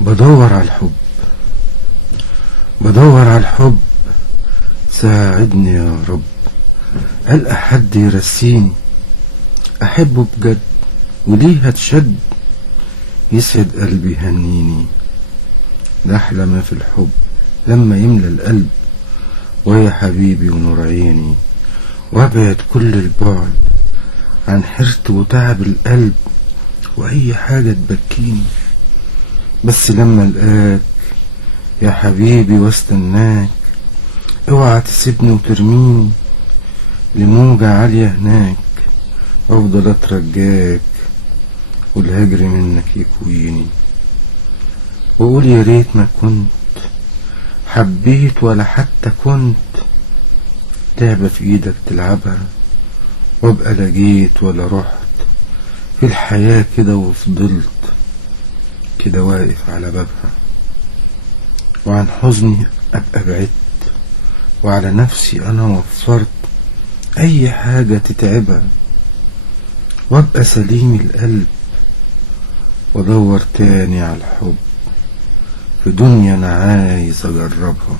بدور على الحب، بدور على الحب، ساعدني يا رب، ألقى حد يرسيني أحبه بجد وليه هتشد، يسعد قلبي يهنيني. ده أحلى ما في الحب لما يملى القلب، ويا حبيبي ونور عيني، وابعد كل البعد عن حيرته وتعب القلب وأي حاجة تبكيني. بس لما ألقاك يا حبيبي واستناك، اوعى تسيبني وترميني لموجة عالية هناك، وافضل اترجاك والهجر منك يكويني. وقول يا ريت ما كنت حبيت ولا حتى كنت لعبة في ايدك تلعبها، وابقى لا جيت ولا رحت في الحياة كده، وفضلت كده واقف على بابها. وعن حزني ابقى بعدت، وعلى نفسي انا وفرت اي حاجة تتعبها، وابقى سليم القلب وادور تاني على الحب في دنيا انا عايز اجربها.